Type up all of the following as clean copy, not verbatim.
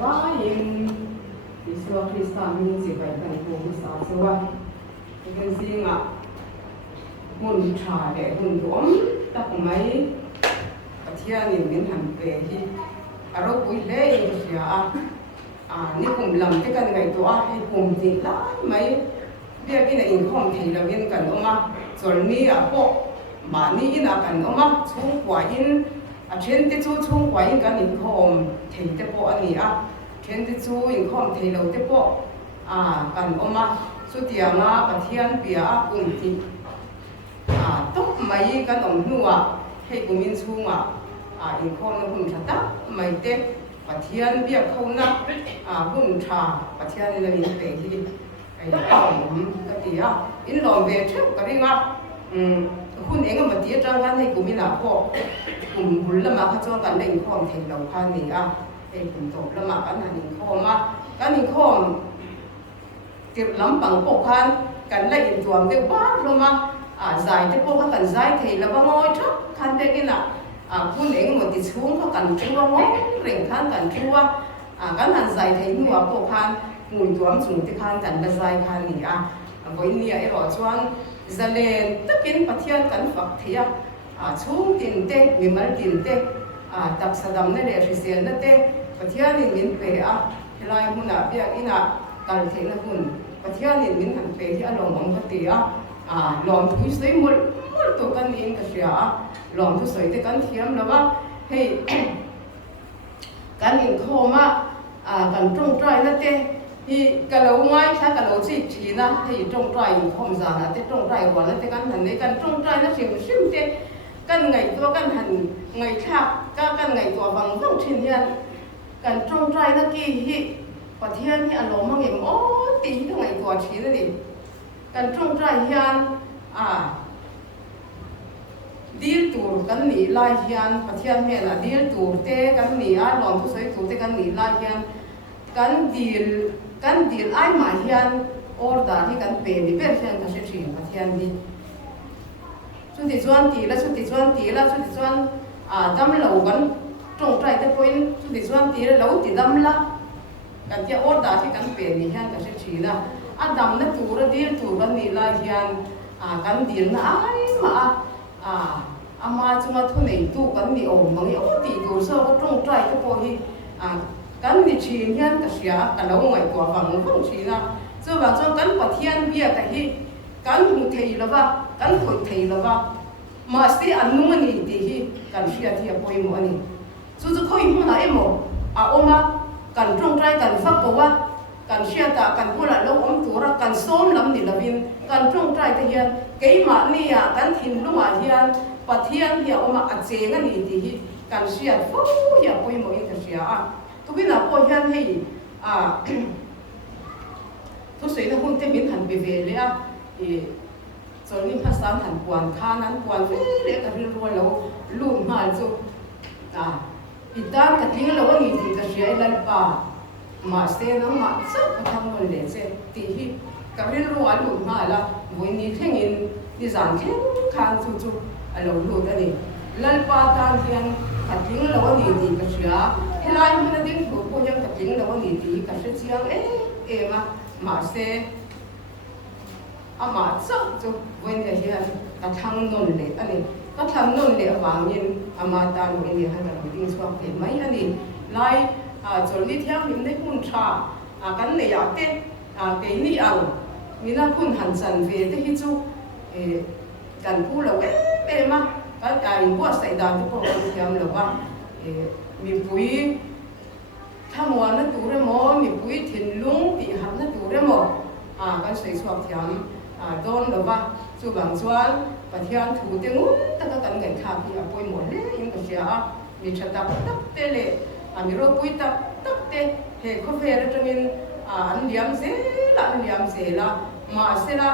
vain Isua Krista min si bai kan ko sa suwa kan singa mun tha le hun dom tak mai pathian in min han pe hi aro pui le in sia ni kum lam te kan ngai to a hi kum ti la mai bia ki na in khom thei lo in kan oma chol ni a po ma ni in a kan oma chung kwa in a chen te chu chung kwa in kan in khom thei te po ani a chen te chu in khom thei lo te po kan oma su tia nga pathian pia kum ti tok mai kan om nuwa hei kumin chunga in khom na hun thata mai te pathian bia khona hun tha pathian in in pe hi ai ka tia in lom ve theu ka ringa hun enga ma tia tang kan hei kumina po kum bul lama kha chon kan in khom thei lo kha ni hei kum to lama kan han in khom kan in khom tiệp lắm bằng bộ khan cần lại in tuồng tiêu bát luôn mà giải cái bộ các cần giải thì là bao ngôi trước khan thế cái nào phun đến một tí xuống các cần chua ngó rỉnh khan cần chua cái hàng giải thì mua bộ khan mùi tuồng dùng cái khan cần là giải khan gì với nia ấy bỏ chuan giờ lên tất kiến bát thiên cần phật thì xuống tiền tê mình mới tiền tê tập sa đam này để xem nó tê bát thiên thì mình về thì lại muốn là việc cái nào cần thế là hun pathian in min han pe hi alom ong ka tia lom thu soi mul to kan in ka sia lom thu soi te kan thiam lawa hei kan in khoma kan trong trai na te hi ka lo ngai tha ka lo chi chi na hei trong trai in khom za na te trong trai wa na te kan han ne kan trong trai na sim sim te kan ngai to kan han ngai tha ka kan ngai to bang bang thin hian kan trong trai na ki hi pathian hi alom mang em ti thang ai tua chi na ni kan trong trai hian dil tur kan ni lai hian pathian he la dil tur te kan ni lom thu soi tur te kan ni lai hian kan dil ai ma hian orda hi kan pe ni ber hian ka se thin pathian ni chu ti chuan ti la dam lo kan trong trai te poin chu ti chuan ti la lo ti dam la kan tia orda hi kan pe ni hian ka se thina dam na tur dil tur kan ni lai hian kan dil na ai ma ama chuma thu nei tu kan ni om mangi ti tur so ko trong trai te po hi kan ni thin hian ka sia ka lo ngai to wang phong thina chu wa chon kan pathian bia ka hi kan hu thei lawa kan khoi thei lawa ma sti anu ni ti hi kan sia thi a poi mo ani chu khoi mo na emo oma kan trong trai kan phak ko wa kan sia ta kan hula lo om tura kan som lam ni lavin kan trong trai te hian ke ma ni kan thin lu ma hian pathian hi oma a cheng ani ti hi kan sia fo ya poi mo in ka sia tu bina po hian hei tu sei na hun te min han be ve le chol ni phasan han puan khan an puan ve le ka ri ro lo lu ma chu itan ka ting lo ani ti ka sia lan pa ma se na ma sa patham mo le che ti hi ka ri ro alu ma la voi ni thengin ni zan theng khan chu chu alo lu ta ni lan pa tan hian ka ting lo ani ti ka sia helai mo na ding thu po yang ka ting lo ani ti ka se chiang ma se ama sa chu voi ni hian ka thang non le ani ka thang non le awangin ama tan mo ni han lo ding swak te mai ani lai chol ni thiam nim nei hun tha kan ne ya te ke ni ang mina kun han san ve te hi chu kan pu lo ma ka in bo sai da tu po thiam lo wa mi pui thamwa na tu re mo mi pui thin lung ti ham na tu re mo kan sai swak thiam don lo wa chu bang chuan pathian thu te ngun ta ka kan ngai kha ki apoi mo le in ka sia mi thata tak te le mi ro pui tak te he kho fe ra tangin an liam se la ma se la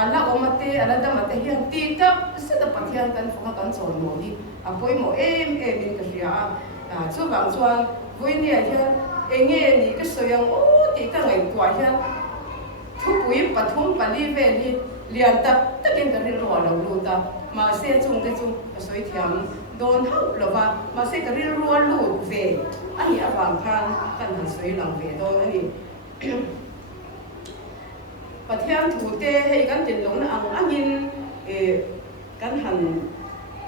ala omate ala damate hian ti tak se da pathian kan foka kan chon mo ni apoi mo em in ka sia chu bang chuan voi ni hian enge ni ka soyang ti ka ngai kwa hian thu pui pathum pali ve ni lian tak takin ka ri ro lo lu ta mà xe chung cái chung cái soi thiam đồn hậu là và mà xe cái riêng rùa lụt về anh ấy vàng khan cần hành soi lòng về đồn anh ấy và thiam thủ tê hay cái tiền lông là anh nhìn cái hành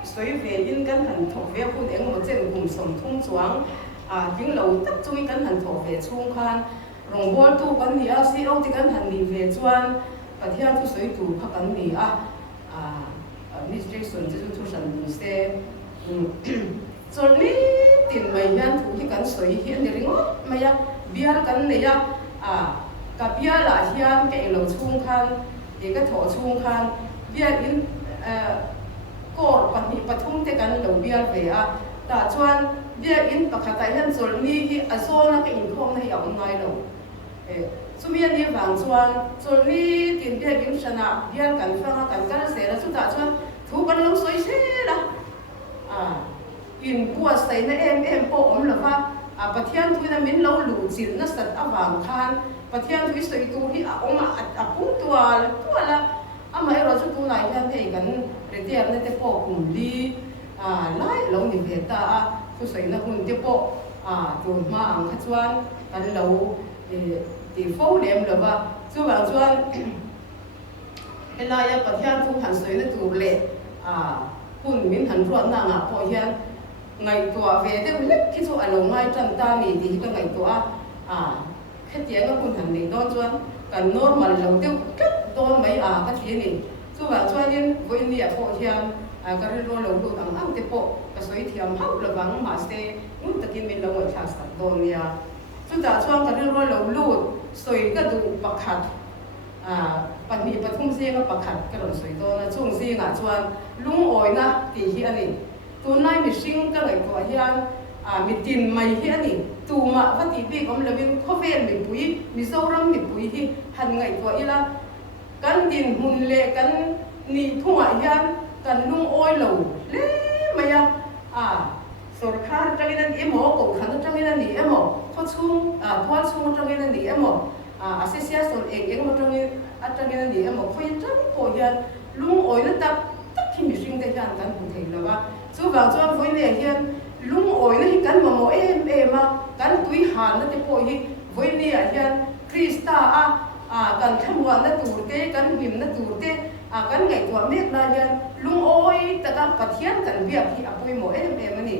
soi về in cái hành thuộc về khu đến một trên cùng sòng thông choáng tiếng lầu tất chung cái hành thuộc về chung khan rồng bò tu cái gì xí âu thì cái hành đi về chuan và thiam thu soi tu các cái gì administration chứ thu sản sẽ rồi ní tiền mày hiện thu hi kan soi hiện để ringo mày bia kan này cả bia là hiện cái lầu chung khan cái thổ chung khan bia in cổ và mi pathum te kan lầu bia về ta chuan bia in pakhatai hiện rồi ní hi azona cái in khom này ông ngay lầu sumian ni vàng chuan rồi ní tiền bia in sana bia kan phang kan kan sẽ là chúng ta chuan thu kan lâu soi xe đó in bua say na em po là pha pathian thui na min lo lu chin na sat awang khan pathian thui soi tu hi pung tua la ama ero chu tu lai han thei kan retiar na te po kum li lai lo ni ve ta thu soi na hun te po tu ma ang kha chuan kan lo ti fo lem lo ba chu wang chuan elaya pathian thu han soi na tu le hun min han ruat na nga po hian ngày tua về thế lết khi số alo ngay chân ta này thì cái ngày tua cái tiếng cái quân thần này đón chuan cần normal lâu tiêu cắt đón mấy cái tiếng này số bạn chuan nên với nia po hiền cái rồi lâu lâu thằng ăn thế po cái soi thiam hậu là vắng mà sẽ muốn tất nhiên mình lâu ngày khác sẵn đón nia số ta chuan cái rồi lâu lâu soi cái đủ bạc hạt bản địa bát thung riêng cái bạc hạt cái rồi soi đón là chung riêng chuan lung oi na thì hiện này tu nai mi sing ka ngai ko hian mi tin mai hian ni tu ma va ti bi kom lovin khovel mi pui mi zoram mi pui hi han ngai ko ila kan tin hun le kan ni thunga hian kan lung oi lo le maya sarkar tangina emo ko khan tangina ni emo kho chung khwal chung tangina ni emo association eng mo tangina ni emo khoi tang po hian lung oi na tak khi mi sing te hian kan hu thei lawa chu wang chuan voi ne hian lung oi na hi kan mamo em kan tui han na te po hi voi ne hian krista kan thamwa na tur te kan him na tur te kan ngai tua mek na hian lung oi ta ka pathian kan biak hi apoi mo em ani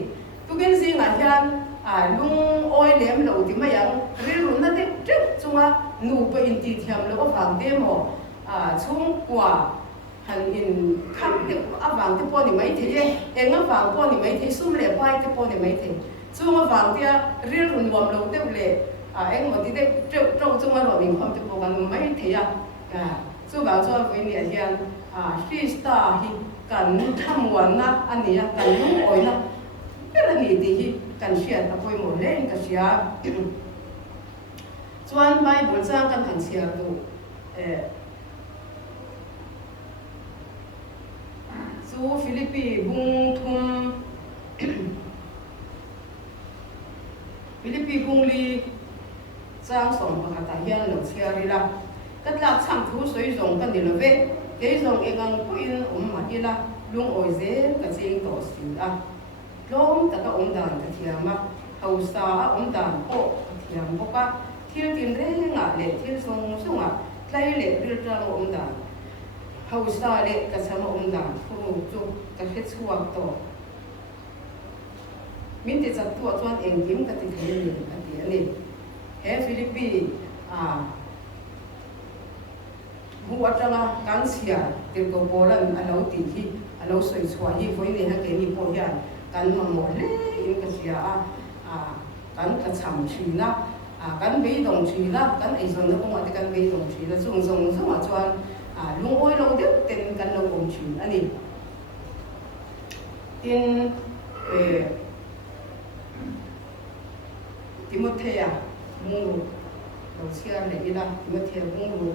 tu gen zinga hian lung oi lem lo ti mayang rilun na te trip chunga nu pa in ti thiam lo awang te mo chung kwa hành in khăn thì vàng thì po thì mấy thế em ngắm vàng po thì mấy thế sum lệ bay thì po thì mấy thế chung vàng thì riêng hồn vòng lâu tiêu lệ em mà thì thế trâu chung rồi mình không thì po gần mấy thế chung vào cho với nhà hiền Krista hi cần tham quan na anh ấy cần lung oi na cái là gì thì cần share tập với một lên cái share chuan Bible sang cần hành share tu số Philippines bung thum Philippines bung li sang sòng bạc ta hiền lộc xe ri la cắt lạc chạm thu soi rồng cái gì là về cái rồng em ngang quên mà đi la lung oi dễ cái gì tổ xí lom ta cái đàn cái thiam mà hậu sa đàn bộ thiam bộ pa thiêu tin re ngã lệ thiêu song lấy lệ đưa ra đàn hậu sa lệ cái sao đàn phụ chụp cái hết suy to mình thì chặt tua chuan em kiếm cái gì liền cái gì này he Philippines hua trăng cán xia tiền cầu bò lần alo tỉ hi alo soi xua hi với này cái gì bò hiền cán mà mỏ lê in cái xia cán cái chầm chì na cán bế đồng chì na cán ấy rồi nó cũng gọi cán bế đồng chì na dùng mà chuan lung oi lâu tiếp tiền cán lâu đồng chì anh đi tin Timothy mung đầu xia này là Timothy mung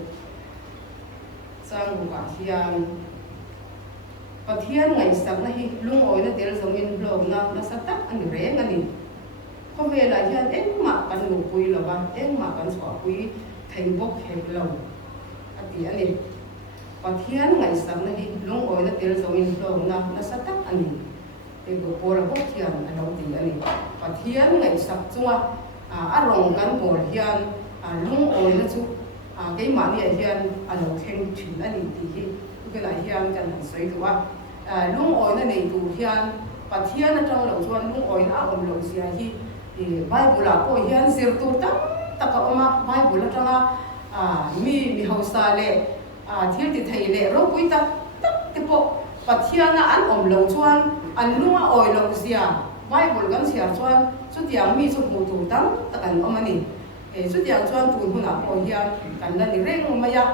sang một cả hiền và thiên ngày sáng này lung oi nó tiền giống như blog nó sát tắc anh rẻ anh đi không về lại hiền em mà cần ngủ quỳ là ba em mà cần xóa quỳ thành bốc hẹp lâu anh đi pathian ngai sam na hi lung oi na tel zongin hlom na satak ani e go pora bok hian alo ti ani pathian ngai sak chunga arong kan bol hian lung oi na chu cái mà này hiền alo khen chuyện ani ti hi cái này hiền kan soi tu lung oi na nei tu hian pathian na trong lo chuan lung oi na om lo sia hi Bible la po hian sir tu ta ka oma Bible atanga mi hausa le thil ti thei le ro pui ta te po pathian na an om lo chuan an lunga oi lo sia Bible kan sia chuan chu tiang mi chu mu tu tam ta kan oma ni chu tiang chuan tu huna po hian kan la ni reng ma ya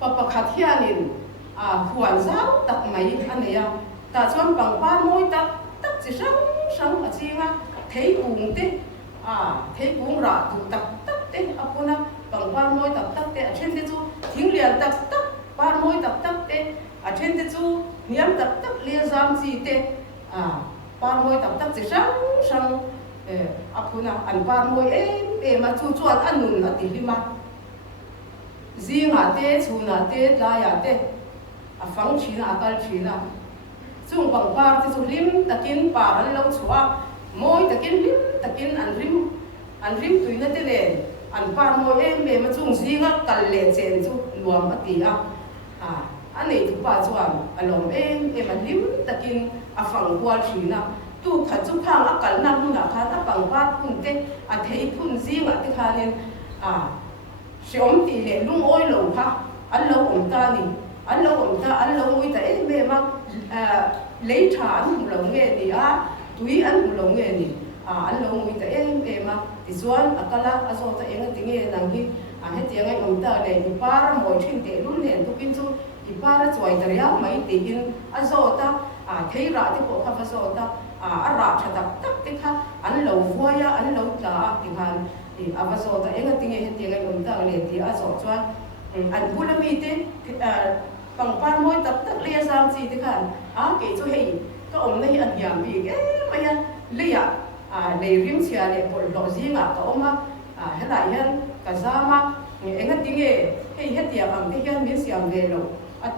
papa khat hianin khuan zau tak mai ania ta chuan bang pa moi tak chỉ sáng ở chi mà thấy cuồng thế thấy cuồng rạ tụ tập thế apuna bằng ba môi tập thế ở trên thế chú tiếng liền tập ba môi tập thế ở trên thế chú niệm tập lia giam gì thế ba môi tập chỉ sáng apuna ăn ba môi mà chú ăn nụn là tí mà gì ngã thế chú ngã thế la ya thế phẳng chi na akal chi na chung bằng ba thì chung lim takin pa an lo chua moi takin lim takin an rim tui na te le an pa moi me ma chung zinga kal le chen chu luam ati anei tu pa chuan alom ma lim takin afang kwal thina tu kha chu phang akal na huna kha ta pang ba phun te thei phun zinga te khanin siom ti le lung oi lo kha an lo om ta ni an lo moi ta me ma lấy trà anh cũng lâu nghe đi túi anh cũng lâu nghe đi anh lâu người ta em mà thì xuân akala aso ta em tiếng nghe rằng khi hết tiếng anh ông ta này thì para mọi chuyện tệ luôn liền tôi kinh chung thì para chuối ta riêng mấy tiền aso ta thấy rõ thì bộ khắp aso ta ra chặt tắc thì khác anh lâu vui anh lâu cả thì hàng thì aso ta em tiếng nghe hết tiếng anh ông ta này thì aso chuan anh bula mi thế bằng pan môi tập lia giam gì thế kan cái chỗ hay có ông này ăn yam bị bây giờ lia để riêng chia để bộ lò gì ngà có ông hết lại hen cả ra mà anh hết tiếng nghe hay hết tiệm ăn thế hen miếng xiêm về lẩu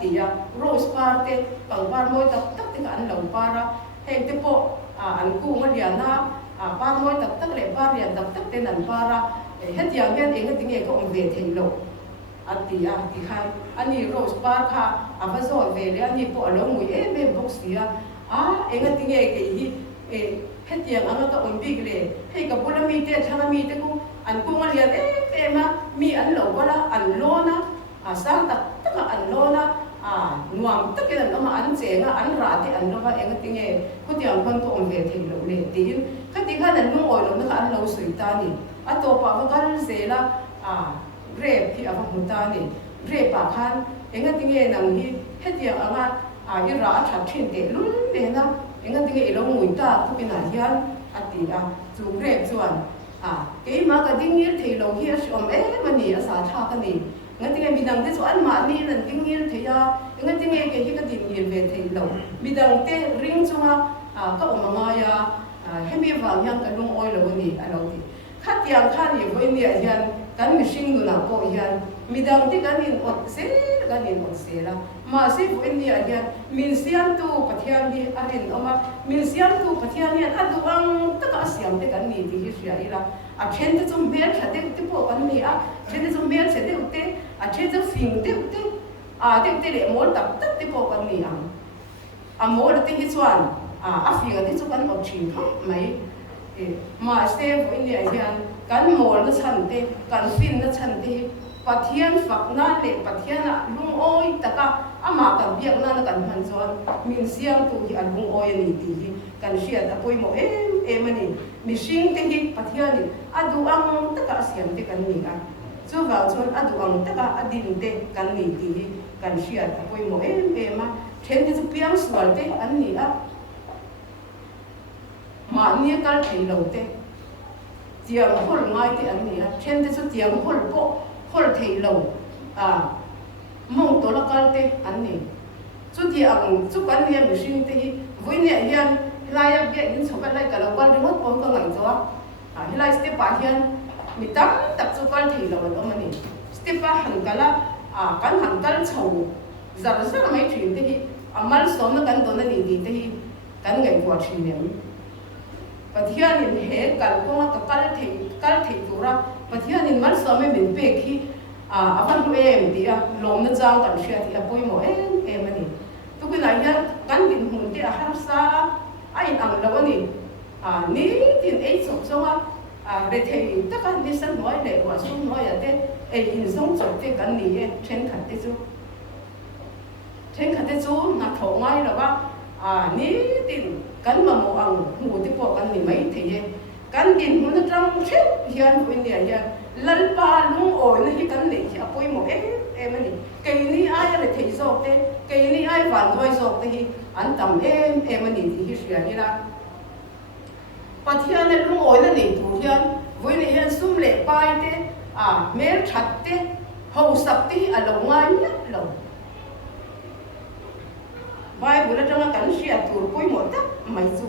tia rose party bằng pan môi tập thì ăn lẩu para hay thế bộ ăn cu mà liền na pan môi tập lệ pa liền tập tên ăn para hết tiệm hen anh hết tiếng nghe có ông về thành lẩu tia thì khai anh đi rose bar kha avazo về le anh đi bộ lâu mùi em box dia anh nghe tiếng nghe cái gì hết tiếng anh có ổn định le hay cả bula mi te thana mi te cũng anh cũng anh liền em mà mi anh lâu quá là anh lo na sang tất cả anh lo na nuam tất cái là mà anh chế nga anh ra thì anh lo mà anh nghe tiếng nghe có tiếng con có ổn về thì lâu le tiếng cái tiếng khác là nung oi lo nó anh lâu sủi ta ni to pa cái cái là rep thì ava muta ni rep pa khan enga tinge nang hi hetia anga ira tha thin te lun le na enga tinge ilo mui ta tu pina hian ati chu rep chuan ke ma ka dingir thei lo hi som mani asa tha ka ni enga tinge midang te chu an ma ni nan dingir theya enga tinge ke hi ka dingir ve thei lo midang te ring chunga ka omanga ya hemi wang yang ka lung oi lo ni alo ti khatiang khan hi voi ni hian kan mishing nu na po hian midang ti kan in ot se la ma se fu en ni hian min siam tu pathian hi arin oma min siam tu pathian hi aduang taka siam te kan ni ti hi ria ira then te chum mer thate te po kan ni then te chum mer se te utte then te fing te utte te le mol tap te po kan ni mol te hi chuan fing te chu kan ot thin mai mà se fu en ni hian kan mol na chan te kan fin na chan te pathian fak na le pathian lung oi taka ama kan biak na kan han chuan min siang tu hi an lung oi ani ti hi kan hriat apoi mo ani mishing te hi pathian ni adu ang taka siam te kan ni chu wa chuan adu ang taka adin te kan ni ti hi kan hriat apoi mo ma then te chu piang sual te an ni ma ni kal thei lo te tiang hol ngai te an ni then te chu tiang hol po hol thei lo mong to la kal te an ni chu tiang chu kan ni mishing te hi voi ni hian lai ya ge in chokan lai kala kal remote pom ka ngai chawa hilai step pa hian mi tam tak chu kal thei lo an omani tipa han kala kan han kal chau zar zar mai thin te hi amal som na kan dona ni te hi kan ngai kwa thin nem pathian in he kal ko ka kal thei tura pathian in mal som me min pe khi avan lu em dia lom na jang kan shia ti apoi mo em ani tu ku na ya kan din hun ti a har sa ai ang lo ani ni tin ei sok songa re thei ta kan ni san noi le wa su noi ya te ei in song sok te kan ni e chen khat te chu na tho ngai la ba ni tin kan ma mo ang mu ti po kan ni mai thei e kan din hun na trang thet hian hu ni ya lal pa lung oi na hi kan nei hi apoi mo em ani kai ni ai re thei sok te kai ni ai van thoi sok te hi an tam em ani ti hi ria hi la pathian lung oi na nei tu hian voi ni hian sum le pai te mer that te ho sak te a lo ngai nya lo Bible atanga kan sia tur poi mo ta mai chu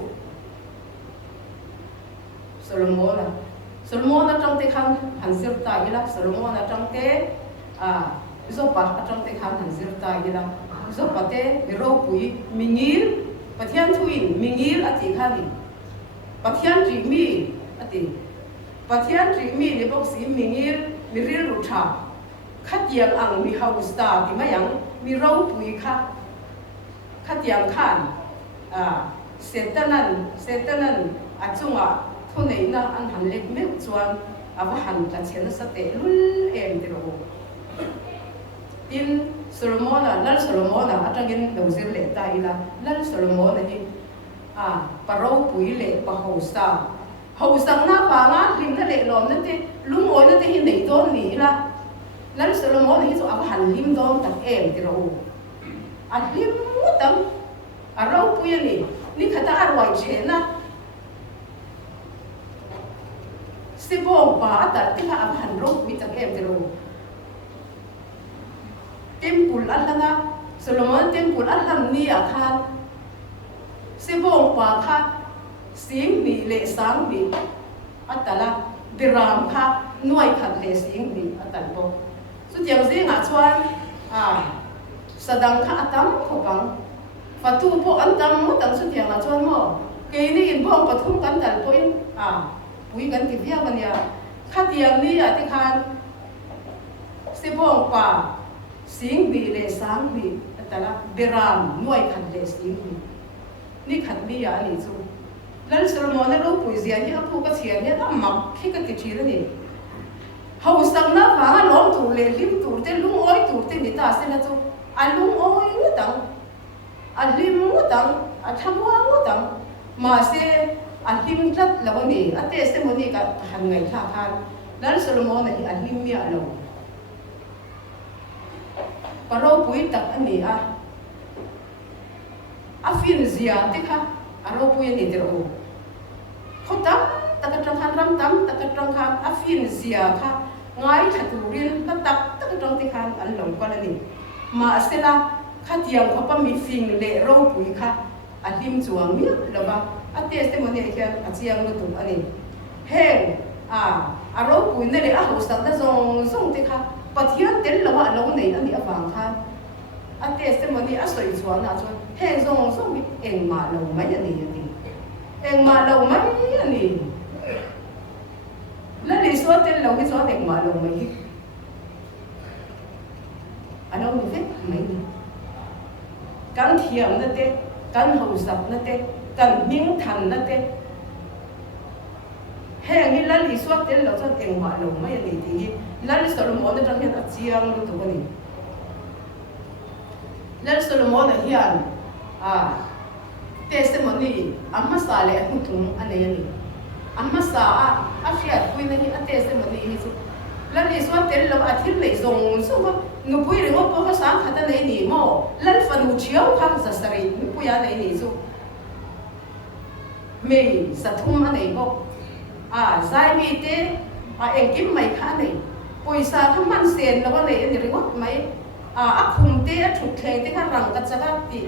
Solomon atang te khan hansir ta ila Solomon atang te zopa atang te khan hansir ta ila zopa te ro pui mingil pathian thuin mingil ati khani pathian tri mi ati pathian tri mi ni bok si mingil mi ril ru tha khatiang ang mi house ta ti mayang mi ro pui kha khatiang khan setanan achunga thunei na an han lek me chuan ava han ta chena sa te lul em ti ro in Solomon atangin dozir le ta ila lal Solomon hi paro pui le pa hausa na pa nga lim na le lom na te lung oi na te hi nei don ni la lal Solomon hi chu ava han lim don tak em ti ro lim mutam aro pui ni khata arwai chena Sibong pa atal tika abhan ro mi tak em tero temple alanga Solomon temple alam ni akhan Sibong pa kha sing ni le sang ni atala diram kha nuai khat le sing ni atal bo su tiang zinga chuan sadang kha atam khopang fatu po antam mo tang su tiang a chuan mo ke ni in bong pathum kan dal poin pui kan ti via ban ya khatiang ni ati khan sibong pa sing bi le sang bi atala beram nuai khan le sing ni khat ni ya ni chu lal Solomon ro pui zia ni apu ka chian ni amak khi ka ti thira ni hau sang na fa lom tu le lim tu te lung oi tu te ni ta se na chu alung oi ni tang alim mu tang athamwa mu tang ma se alim tat lawani ate testimony ka han ngai tha khan lal Solomon hi alim mi alo paro pui tak ani afin zia te kha aro pui ni te ro khota takatang khan ram tam takatang khan afin zia kha ngai thaturin tak takatang te khan an long kwa ni ma asela khatiang khopa mi fing le ro pui kha alim chuang mi lova ate testimony hian achiang lu tu ani heng aro pui ne le a ho sang da zong te kha pathian tel lawa lo nei ani awang kha ate testimony a soi chuan na chuan heng zong mi eng ma lo mai ani eng ma lo mai ani la le so tel lo hi so eng ma lo mai ano ni fe mai ni kan thiam na te kan ho sap na te kan ming than na te heng hi lali swat tel lo chan eng ma lo mai ani ti lali Solomon na tang hian a chiang lu tu ani lali Solomon hian testimony amma sa le hutung ani amma sa a fiat pui na hi a testimony hi chu lali swat tel lo a thil nei zong so nu pui ringo po ka sang khata nei ni mo lal fanu chiao kha sa sari nu pui ya nei ni chu me sathum anei bo zai mi te engkim mai kha nei poisa kha man sen lo nei ani ringo mai a khum te a thuk thleng te kha rang ka chaga ti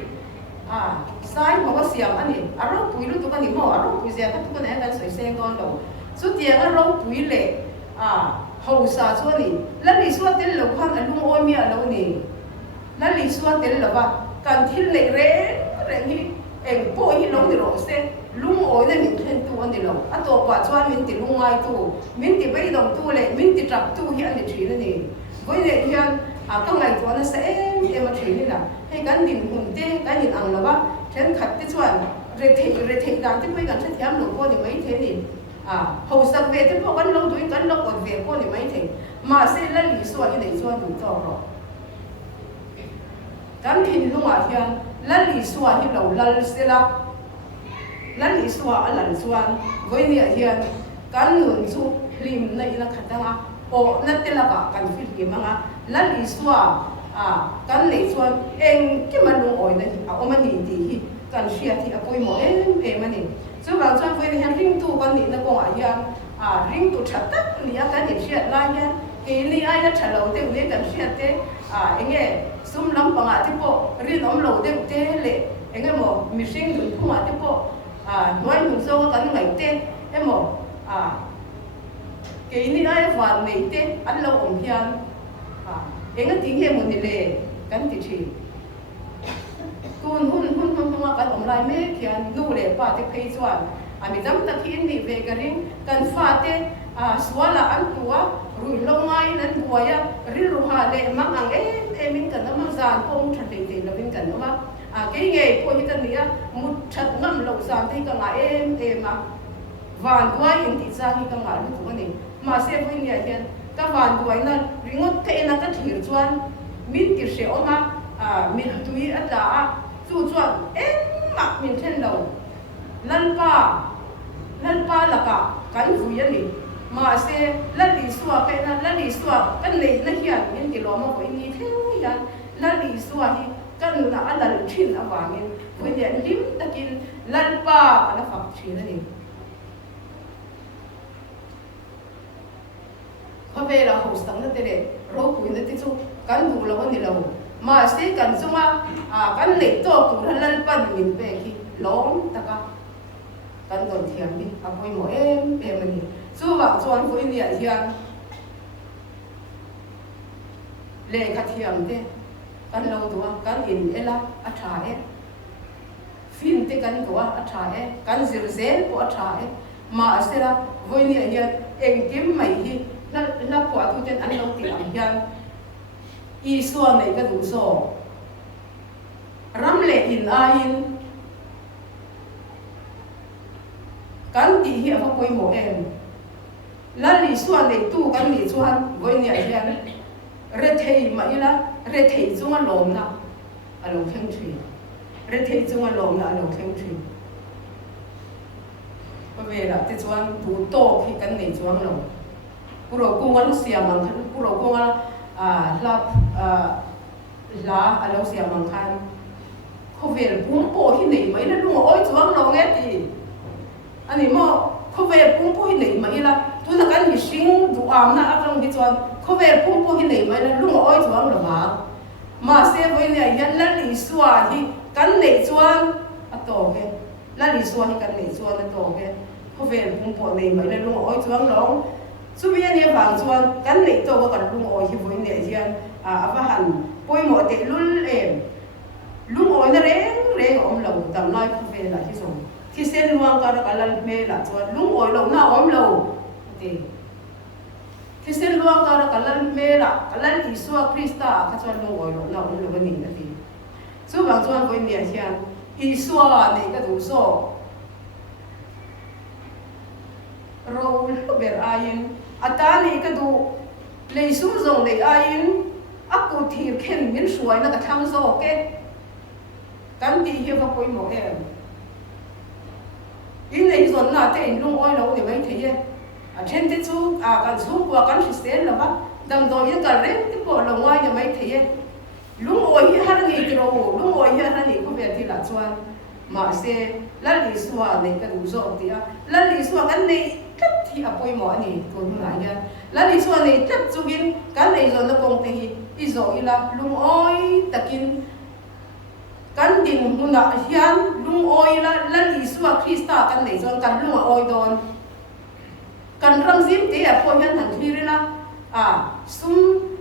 sai mo ka siam ani aro pui lu tu ka ni mo aro pui zia ka tu ka nei kan soi seng don lo chu tia aro pui le hầu sa cho ni la li suat tel lo khan alung oi mi alo ni la li suat tel lo ba kan thil nei re hi eng po hi lo ni ro se lung oi na min thlen tu ani lo a to pa chuan min ti lungai tu min ti bei dong tu le min ti trap tu hi ani thina ni voi ne hian a ka ngai tu na se em a thina la hei kan din hun te kan in ang lo ba then khat te chuan re thei dan te mai kan the thiam lo po ni mai the ni hầu sắc về thế po kan lo tu kan lo ot ve po ni mai the ma se la li so ni nei chuan du to ro kan thin lunga hian la li so hi lo lal se la la li so a lan chuan voi ni hian kan nun chu lim nei la khatanga o na te la ka kan fil ki manga la li so kan nei chuan eng ki ma lung oi na hi o ma ni ti hi kan sia thi apoi mo em ani so bang chuan voi ni han ring tu kan ni na ko a hian ring tu that tak ni a kan ni sia la hian ke ni ai na thalo te ni kan sia te enge sum lam panga te po rin om lo te le enge mo mishing dun phuma te po noi nu so kan ngai te emo ke ni ai van nei te an lo om hian enge ting he mo ni le kan ti thi kun hun kan om lai me khian nu le pa te phei chuan ami dam ta khi ni ve garing kan fa te swala an tua rui lo ngai nan buaya ri ru ha le mang ang min kan ma zan pom that te lo min kan ma ke nge po hi kan nia mut that ngam lo zan te ka nga ma van duai in ti cha hi ka nga lu tu ni ma se voi nia hian ka van duai na ringot te na ka thir chuan min ki se oma min tui ata chu chuan ma min then lo lan pa la ka kan vui ani ma se la li suwa pe na la li suwa kan nei na hian min ti lo ma voi ni theu hian la li suwa hi kan na alal thin awangin voi ne lim takin lan pa ala fak thin ani khabe la host tang na te le ro pui na ti chu kan du lo ni lo ma se kan chunga kan nei to tu lan pan min pe ki lom taka kan don thiam ni apoi mo em ani chu wa chuan voi ni hian le kha thiam te kan lo tu kan in ela a tha fin te kan ko a tha kan zir zel ko a tha ma asera voi ni hian eng kim mai hi na po tu ten an lo ti am hian i so nei ka du so ram le in a in kan ti hi a poi mo em la li suan nei tu kan ni chuan voi ni hian re thei mai la re thei chunga lom na a lo theng thri re thei chunga lom na a lo theng thri pa ve la ti chuan bu to khi kan nei chuang lo puro kungal siam ang khan puro kungal la a lo siam ang khan khovel pum po hi nei mai la lu oi chuang lo nge ti ani mo khovel pum po hi nei mai la tu na kan mi sing du am na atong hi chuan khovel pum po hi nei mai la lu oi chuang lo ma se voi ne yan la li suwa hi kan nei chuan a to ke la li suwa hi kan nei chuan a to ke khovel pum po nei mai la lu oi chuang lo chu bi ani wang chuan kan nei to ko kan lu oi hi voi ne hian ava han poi mo te lul lu oi na reng om lo tam lai khovel la hi so khi sen luang ka ra kalan me la chuan lu oi lo na om lo te khi sen luang ka ra kalan me la kalan Isua Krista ka chuan lu oi lo na om lo ni na ti chu wang chuan voi ne hian Isua nei ka du so ro ber ain atani ka du leisum zong nei ain aku thir khen min suai na ka thang zo ke kan ti hi va poi mo em in nei zon na te in lung oi lo ni mai thei a then te chu kan chu kwa kan si sen la ba dam do in ka ren ti po lo ngai ni mai thei lung oi hi har ni ti ro lung oi hi har ni ko ve ti la chuan ma se la li suwa nei ka du zo ti la li suwa kan nei tat thi a poi mo ani ko na ya la li suwa nei tat chu gin kan nei zon na kong te hi i zo ila lung oi takin kan din huna hian lung oi la Isua Krista kan nei zon kan lung oi don kan ram zim te a pho hian han thlir la sum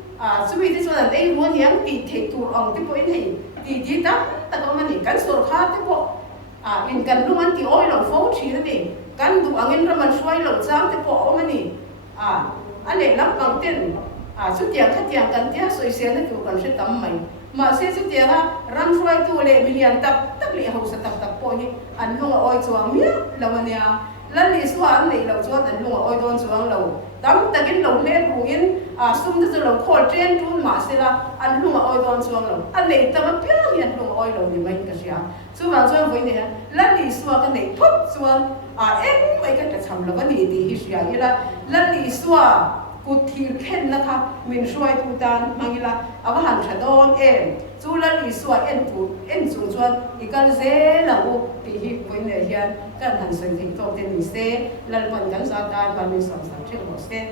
sumi ti chuan an ei ruan hiam ti thei tur ang te po in hei ti tam ta ko mani kan sor kha te po in kan lu an ti oi lo fo thi ni kan du angin raman suai lo chang te po o mani ane lam kang ten chu tiang kha tiang kan tia soi se na tu kan se tam mai ma se chu tiang ram suai tu le milian tak li ho sa tak po ni an lu oi chuang mia lawania lan li suan nei lo chuan an lu oi don chuang lo tam takin lo le ruin sum te lo khol tren tun ma se la an lu oi don chuang lo an nei tam pia hian lu oi lo ni mai ka sia chu wang chuan voi ne lan li suwa ka nei thot chuan em mai ka ta cham lo ka ni ti hi sia ila lan li suwa ku thir khen na kha min suai tu tan mangila awa han tha don em chu lan li suwa en chu chuan ikal ze la u ti hi voi ne hian kan han sen thei to te ni se lal pan kan sa tan ban min sam sam thil mo se